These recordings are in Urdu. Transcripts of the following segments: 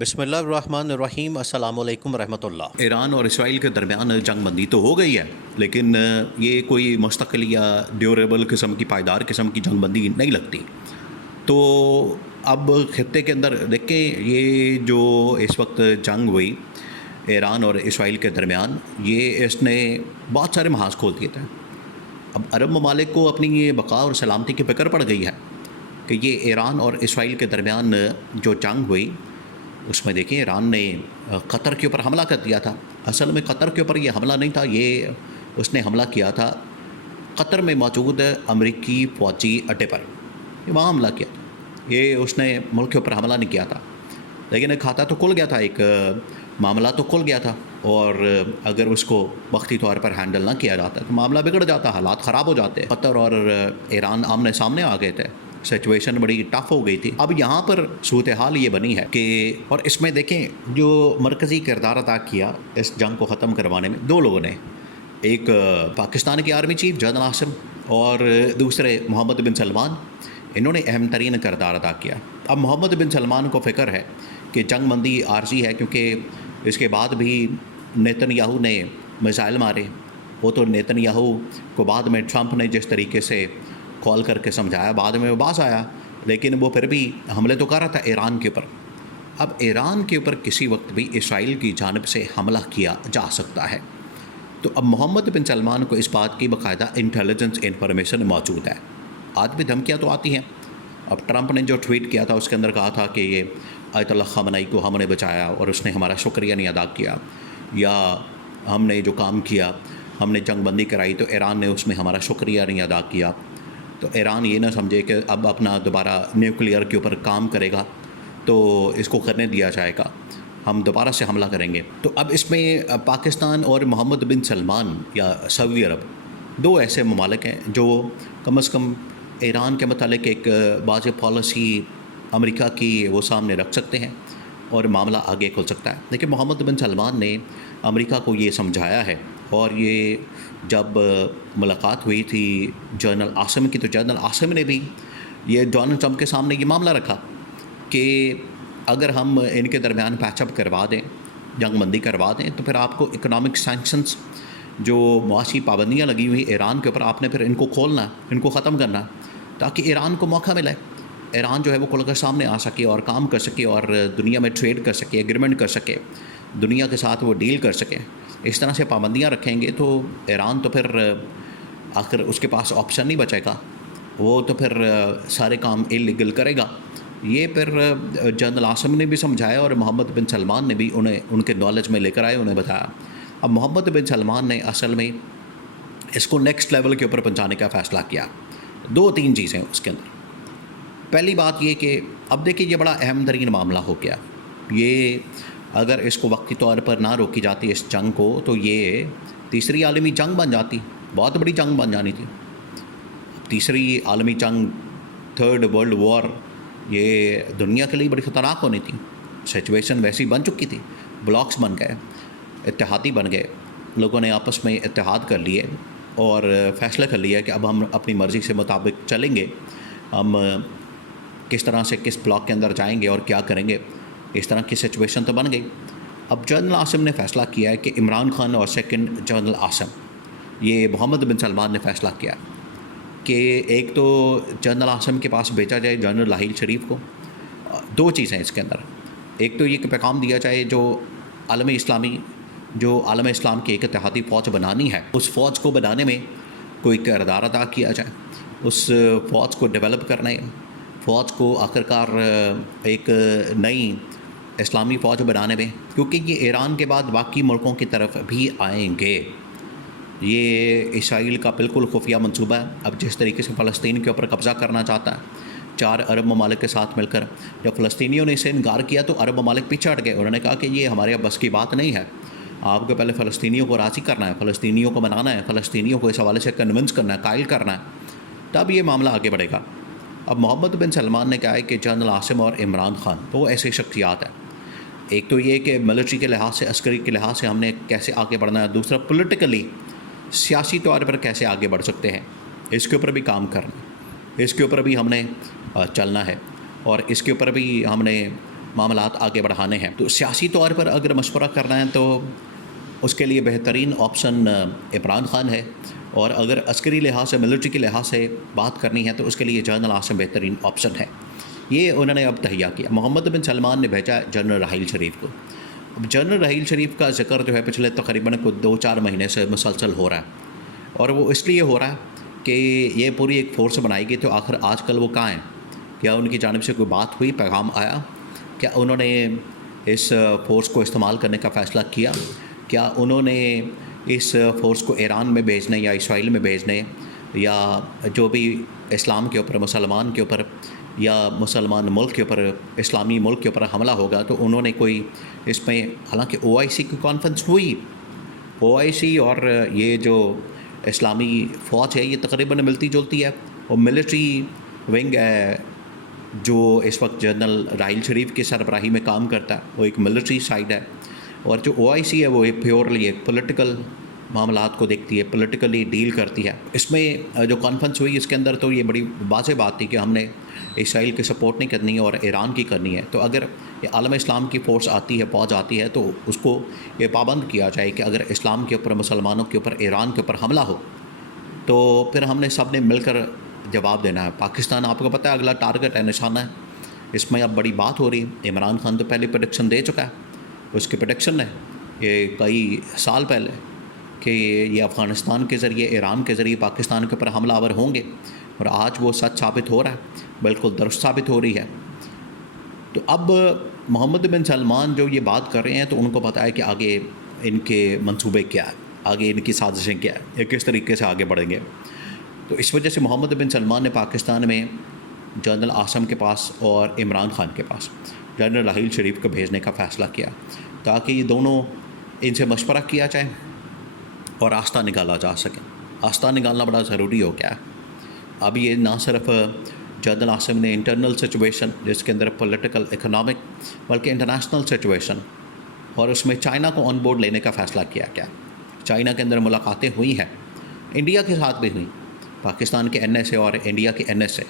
بسم اللہ الرحمن الرحیم، السلام علیکم ورحمۃ اللہ۔ ایران اور اسرائیل کے درمیان جنگ بندی تو ہو گئی ہے، لیکن یہ کوئی مستقل یا ڈیوریبل قسم کی پائیدار قسم کی جنگ بندی نہیں لگتی۔ تو اب خطے کے اندر دیکھیں، یہ جو اس وقت جنگ ہوئی ایران اور اسرائیل کے درمیان، یہ اس نے بہت سارے محاذ کھول دیے تھے۔ اب عرب ممالک کو اپنی یہ بقا اور سلامتی کی فکر پڑ گئی ہے کہ یہ ایران اور اسرائیل کے درمیان جو جنگ ہوئی، اس میں دیکھیں ایران نے قطر کے اوپر حملہ کر دیا تھا۔ اصل میں قطر کے اوپر یہ حملہ نہیں تھا، یہ اس نے حملہ کیا تھا قطر میں موجود امریکی فوجی اڈے پر، یہ وہاں حملہ کیا تھا۔ یہ اس نے ملک کے اوپر حملہ نہیں کیا تھا، لیکن ایک کھاتا تو کھل گیا تھا، ایک معاملہ تو کھل گیا تھا، اور اگر اس کو وقتی طور پر ہینڈل نہ کیا جاتا تو معاملہ بگڑ جاتا، حالات خراب ہو جاتے۔ قطر اور ایران آمنے سامنے آ گئے تھے، سچویشن بڑی ٹف ہو گئی تھی۔ اب یہاں پر صورتحال یہ بنی ہے کہ، اور اس میں دیکھیں جو مرکزی کردار ادا کیا اس جنگ کو ختم کروانے میں دو لوگوں نے، ایک پاکستان کے آرمی چیف جنرل عاصم اور دوسرے محمد بن سلمان، انہوں نے اہم ترین کردار ادا کیا۔ اب محمد بن سلمان کو فکر ہے کہ جنگ بندی عارضی ہے، کیونکہ اس کے بعد بھی نیتن یاہو نے میزائل مارے۔ وہ تو نیتن یاہو کو بعد میں ٹرمپ نے جس طریقے سے کال کر کے سمجھایا، بعد میں وہ باز آیا، لیکن وہ پھر بھی حملے تو کر رہا تھا ایران کے اوپر۔ اب ایران کے اوپر کسی وقت بھی اسرائیل کی جانب سے حملہ کیا جا سکتا ہے۔ تو اب محمد بن سلمان کو اس بات کی باقاعدہ انٹیلیجنس انفارمیشن موجود ہے۔ آج بھی دھمکیاں تو آتی ہیں۔ اب ٹرمپ نے جو ٹویٹ کیا تھا اس کے اندر کہا تھا کہ یہ آیت اللہ خامنئی کو ہم نے بچایا اور اس نے ہمارا شکریہ نہیں ادا کیا، یا ہم نے جو کام کیا، ہم نے جنگ بندی کرائی تو ایران نے اس میں ہمارا شکریہ نہیں ادا کیا۔ تو ایران یہ نہ سمجھے کہ اب اپنا دوبارہ نیوکلیئر کے اوپر کام کرے گا تو اس کو کرنے دیا جائے گا، ہم دوبارہ سے حملہ کریں گے۔ تو اب اس میں پاکستان اور محمد بن سلمان یا سعودی عرب، دو ایسے ممالک ہیں جو کم از کم ایران کے متعلق ایک واضح پالیسی امریکہ کی وہ سامنے رکھ سکتے ہیں اور معاملہ آگے کھل سکتا ہے۔ لیکن محمد بن سلمان نے امریکہ کو یہ سمجھایا ہے، اور یہ جب ملاقات ہوئی تھی جنرل عاصم کی، تو جنرل عاصم نے بھی یہ ڈونلڈ ٹرمپ کے سامنے یہ معاملہ رکھا کہ اگر ہم ان کے درمیان پیچ اپ کروا دیں، جنگ بندی کروا دیں، تو پھر آپ کو اکنامک سینکشنز، جو معاشی پابندیاں لگی ہوئی ایران کے اوپر، آپ نے پھر ان کو کھولنا، ان کو ختم کرنا، تاکہ ایران کو موقع ملے، ایران جو ہے وہ کھل کر سامنے آ سکے اور کام کر سکے اور دنیا میں ٹریڈ کر سکے، ایگریمنٹ کر سکے، دنیا کے ساتھ وہ ڈیل کر سکے۔ اس طرح سے پابندیاں رکھیں گے تو ایران تو پھر آخر اس کے پاس آپشن نہیں بچے گا، وہ تو پھر سارے کام اللیگل کرے گا۔ یہ پھر جنرل عاصم نے بھی سمجھایا اور محمد بن سلمان نے بھی انہیں ان کے نالج میں لے کر آئے، انہیں بتایا۔ اب محمد بن سلمان نے اصل میں اس کو نیکسٹ لیول کے اوپر پہنچانے کا فیصلہ کیا۔ دو تین چیزیں اس کے اندر۔ پہلی بات یہ کہ اب دیکھیے، یہ بڑا اہم ترین معاملہ ہو گیا، یہ اگر اس کو وقتی طور پر نہ روکی جاتی اس جنگ کو، تو یہ تیسری عالمی جنگ بن جاتی، بہت بڑی جنگ بن جانی تھی۔ تیسری عالمی جنگ، تھرڈ ورلڈ وار، یہ دنیا کے لیے بڑی خطرناک ہونی تھی۔ سچویشن ویسی بن چکی تھی، بلاکس بن گئے، اتحادی بن گئے، لوگوں نے آپس میں اتحاد کر لیے اور فیصلہ کر لیا کہ اب ہم اپنی مرضی سے مطابق چلیں گے، ہم کس طرح سے کس بلاک کے اندر جائیں گے اور کیا کریں گے، اس طرح کی سچویشن تو بن گئی۔ اب جنرل عاصم نے فیصلہ کیا ہے کہ عمران خان اور سیکنڈ جنرل عاصم، یہ محمد بن سلمان نے فیصلہ کیا کہ ایک تو جنرل عاصم کے پاس بھیجا جائے جنرل راحیل شریف کو۔ دو چیزیں اس کے اندر، ایک تو یہ کہ پیغام دیا جائے جو عالم اسلامی، جو عالم اسلام کی ایک اتحادی فوج بنانی ہے، اس فوج کو بنانے میں کوئی کردار ادا کیا جائے، اس فوج کو ڈیولپ کرنے، فوج کو آخرکار ایک نئی اسلامی فوج بنانے میں، کیونکہ یہ ایران کے بعد باقی ملکوں کی طرف بھی آئیں گے۔ یہ اسرائیل کا بالکل خفیہ منصوبہ ہے۔ اب جس طریقے سے فلسطین کے اوپر قبضہ کرنا چاہتا ہے 4 عرب ممالک کے ساتھ مل کر، جب فلسطینیوں نے اسے انکار کیا تو عرب ممالک پیچھے ہٹ گئے، انہوں نے کہا کہ یہ ہمارے بس کی بات نہیں ہے، آپ کو پہلے فلسطینیوں کو راضی کرنا ہے، فلسطینیوں کو منانا ہے، فلسطینیوں کو اس حوالے سے کنونس کرنا ہے، قائل کرنا ہے، تب یہ معاملہ آگے بڑھے گا۔ اب محمد بن سلمان نے کہا ہے کہ جنرل عاصم اور عمران خان وہ ایسے شخصیات ہیں، ایک تو یہ کہ ملٹری کے لحاظ سے، عسکری کے لحاظ سے ہم نے کیسے آگے بڑھنا ہے، دوسرا پولیٹیکلی، سیاسی طور پر کیسے آگے بڑھ سکتے ہیں، اس کے اوپر بھی کام کرنا ہے، اس کے اوپر بھی ہم نے چلنا ہے، اور اس کے اوپر بھی ہم نے معاملات آگے بڑھانے ہیں. تو سیاسی طور پر اگر مشورہ کرنا ہے تو اس کے لیے بہترین آپشن عمران خان ہے, اور اگر عسکری لحاظ سے, ملٹری کے لحاظ سے بات کرنی ہے تو اس کے لیے جنرل عاصم بہترین آپشن ہے. یہ انہوں نے اب تہیا کیا. محمد بن سلمان نے بھیجا جنرل راحیل شریف کو. اب جنرل راحیل شریف کا ذکر جو ہے پچھلے تقریباً 2-4 مہینے سے مسلسل ہو رہا ہے, اور وہ اس لیے ہو رہا ہے کہ یہ پوری ایک فورس بنائی گئی. تو آخر آج کل وہ کہاں ہیں؟ کیا ان کی جانب سے کوئی بات ہوئی, پیغام آیا؟ کیا انہوں نے اس فورس کو استعمال کرنے کا فیصلہ کیا؟ کیا انہوں نے اس فورس کو ایران میں بھیجنے یا اسرائیل میں بھیجنے, یا جو بھی اسلام کے اوپر, مسلمان کے اوپر, یا مسلمان ملک کے اوپر, اسلامی ملک کے اوپر حملہ ہوگا تو انہوں نے کوئی اس میں, حالانکہ OIC کی کانفرنس ہوئی, OIC اور یہ جو اسلامی فوج ہے یہ تقریباً ملتی جلتی ہے, اور ملٹری ونگ ہے جو اس وقت جنرل راحیل شریف کی سربراہی میں کام کرتا ہے, وہ ایک ملٹری سائڈ ہے, اور جو OIC ہے وہ پیورلی ایک پولیٹیکل معاملات کو دیکھتی ہے, پولیٹیکلی ڈیل کرتی ہے. اس میں جو کانفرنس ہوئی اس کے اندر تو یہ بڑی واضح بات تھی کہ ہم نے اسرائیل کی سپورٹ نہیں کرنی ہے اور ایران کی کرنی ہے. تو اگر یہ عالم اسلام کی فورس آتی ہے, فوج آتی ہے, تو اس کو یہ پابند کیا جائے کہ اگر اسلام کے اوپر, مسلمانوں کے اوپر, ایران کے اوپر حملہ ہو تو پھر ہم نے سب نے مل کر جواب دینا ہے. پاکستان آپ کو پتہ ہے اگلا ٹارگٹ ہے, نشانہ ہے. اس میں اب بڑی بات ہو رہی ہے. عمران خان تو پہلے پریڈکشن دے چکا ہے, اس کی پریڈکشن ہے یہ کئی سال پہلے کہ یہ افغانستان کے ذریعے, ایران کے ذریعے پاکستان کے اوپر حملہ آور ہوں گے, اور آج وہ سچ ثابت ہو رہا ہے, بالکل درست ثابت ہو رہی ہے. تو اب محمد بن سلمان جو یہ بات کر رہے ہیں تو ان کو پتہ ہے کہ آگے ان کے منصوبے کیا ہے, آگے ان کی سازشیں کیا ہے, یا کس طریقے سے آگے بڑھیں گے. تو اس وجہ سے محمد بن سلمان نے پاکستان میں جنرل عاصم کے پاس اور عمران خان کے پاس جنرل راحیل شریف کو بھیجنے کا فیصلہ کیا, تاکہ یہ دونوں ان سے مشورہ کیا جائے اور راستہ نکالا جا سکے. راستہ نکالنا بڑا ضروری ہو گیا ہے. اب یہ نہ صرف جنرل عاصم نے انٹرنل سچویشن جس کے اندر پولیٹیکل, اکنامک, بلکہ انٹرنیشنل سچویشن, اور اس میں چائنا کو آن بورڈ لینے کا فیصلہ کیا گیا. چائنا کے اندر ملاقاتیں ہوئی ہیں, انڈیا کے ساتھ بھی ہوئیں, پاکستان کے NSA اور انڈیا کے NSA.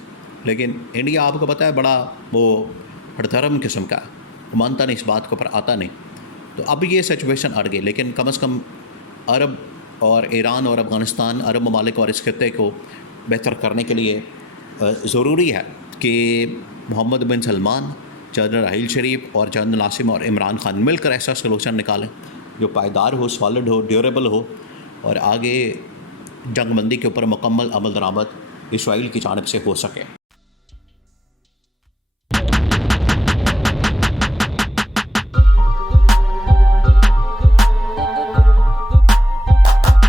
لیکن انڈیا آپ کو پتہ ہے بڑا وہ ہڑدھرم قسم کا ہے, وہ مانتا نہیں اس بات کو, پر آتا نہیں. تو اب یہ سچویشن اڑ گئی. لیکن کم از کم عرب اور ایران اور افغانستان, عرب ممالک اور اس خطے کو بہتر کرنے کے لیے ضروری ہے کہ محمد بن سلمان, جنرل راحیل شریف اور جنرل عاصم اور عمران خان مل کر ایسا سلوشن نکالیں جو پائیدار ہو, سالڈ ہو, ڈیوریبل ہو, اور آگے جنگ بندی کے اوپر مکمل عمل درآمد اسرائیل کی جانب سے ہو سکے.